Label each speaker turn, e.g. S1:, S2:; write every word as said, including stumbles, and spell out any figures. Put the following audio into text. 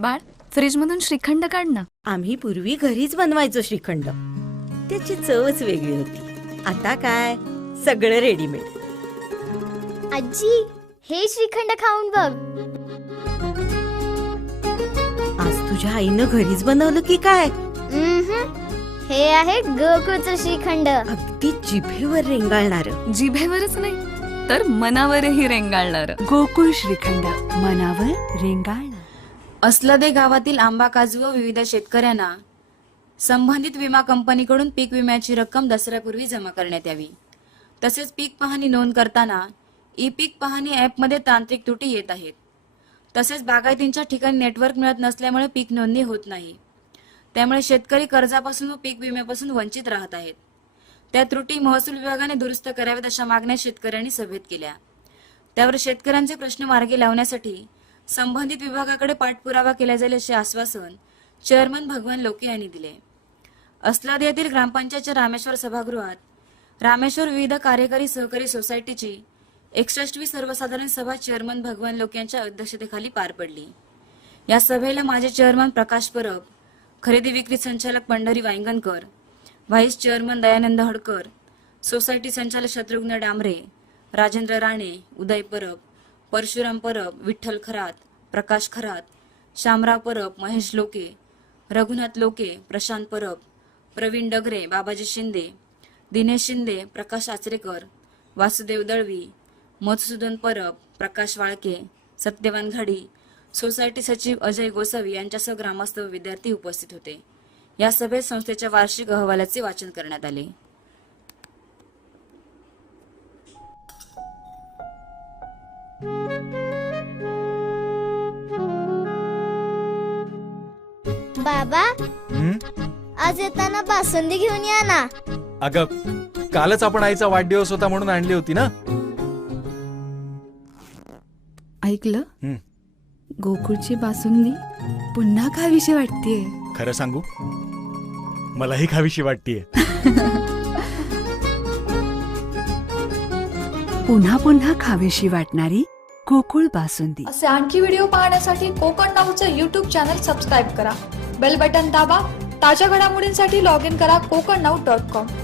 S1: बाळ, फ्रीज मधून श्रीखंड काढ ना.
S2: आम्ही पूर्वी घरीच बनवायचो श्रीखंड. त्याची चवच वेगळी होती. आता काय सगळं रेडीमेड.
S3: आजी, हे श्रीखंड खाऊन बघ.
S2: आज तुझ्या आईनं घरीच बनवलं की काय?
S3: उम्हम. हे आहे गोकुळचं श्रीखंड.
S2: अगदी जिभेवर रेंगाळणार.
S1: जिभेवरच नाही तर मनावरही रेंगाळणार.
S4: गोकुळ श्रीखंड, मनावर रेंगाळणार.
S5: असलदे गावातील आंबा काजू व विविध शेतकऱ्यांना संबंधित विमा कंपनीकडून पीक विम्याची रक्कम दसऱ्यापूर्वी जमा करण्यात यावी. तसेच पीक पाहणी नोंद करताना ई पीक पाहणी ॲपमध्ये तांत्रिक त्रुटी येत आहेत. तसेच बागायतींच्या ठिकाणी नेटवर्क मिळत नसल्यामुळे पीक नोंदणी होत नाही. त्यामुळे शेतकरी कर्जापासून व पीक विम्यापासून वंचित राहत आहेत. त्या त्रुटी महसूल विभागाने दुरुस्त कराव्यात अशा मागण्या शेतकऱ्यांनी सभेत केल्या. त्यावर शेतकऱ्यांचे प्रश्न मार्गी लावण्यासाठी संबंधित विभागाकडे पाठपुरावा केला जाईल असे आश्वासन चेअरमन भगवान लोके यांनी दिले. असलाद येथील ग्रामपंचायतच्या रामेश्वर सभागृहात रामेश्वर विविध कार्यकारी सहकारी सोसायटीची एकसष्टवी सर्वसाधारण सभा चेअरमन भगवान लोके यांच्या अध्यक्षतेखाली पार पडली. या सभेला माजी चेअरमन प्रकाश परब, खरेदी विक्री संचालक Pandhari Wangankar, vice chairman Dayanand Hadkar, society संचालक शत्रुघ्न डांबरे, राजेंद्र राणे, उदय परब, परशुराम परब, विठ्ठल खरात, प्रकाश खरात, शामराव परब, महेश लोके, रघुनाथ लोके, प्रशांत परब, प्रवीण डगरे, बाबाजी शिंदे, दिनेश शिंदे, प्रकाश आचरेकर, वासुदेव दळवी, मधुसूदन परब, प्रकाश वाळके, सत्यवान घाडी, सोसायटी सचिव अजय गोसावी यांच्यासह ग्रामस्थ व विद्यार्थी उपस्थित होते. या सभेत संस्थेच्या वार्षिक अहवालाचे वाचन करण्यात आले.
S3: बाबा,
S6: हं?
S3: आज येताना बासुंदी घेऊन या ना.
S6: अगं, कालच आपण आईचा वाढदिवस होता म्हणून आणली होती ना.
S4: ऐकलं?
S6: हं.
S4: गोकुळची बासुंदी पुन्हा खावीशी वाटतेय.
S6: खरं सांगू, मलाही खावीशी वाटतीये.
S4: पुन्हा पुन्हा खावीशी वाटणारी गोकुळ बासुंदी.
S7: असे आणखी व्हिडिओ पाहण्यासाठी कोकण नाऊचं यूट्यूब चॅनल सबस्क्राईब करा. बेल बटन दाबा. ताज्या घडामोडींसाठी लॉग इन करा कोकण नाऊ डॉट कॉम.